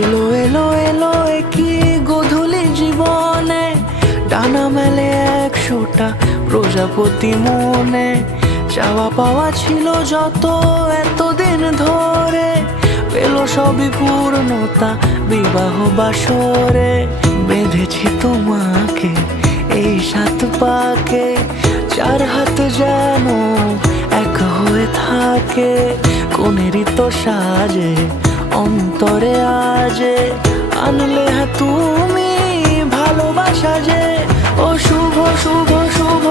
এলো এলো এলো কি গধূলি জীবনে, ডানা মেলে 100টা প্রজাপতি মনে। চাওয়া পাওয়া ছিল যত এতদিন ধরে, পেল সবই পূর্ণতা বিবাহ বাসরে। বেঁধেছি তোমাকে এই 7 পাকে, 4 হাত যেন এক হয়ে থাকে। কোনেরই তো সাজে অন্তরে আজে, আনলে হ্যাঁ তুমি ভালোবাসা যে। ও শুভ শুভ শুভ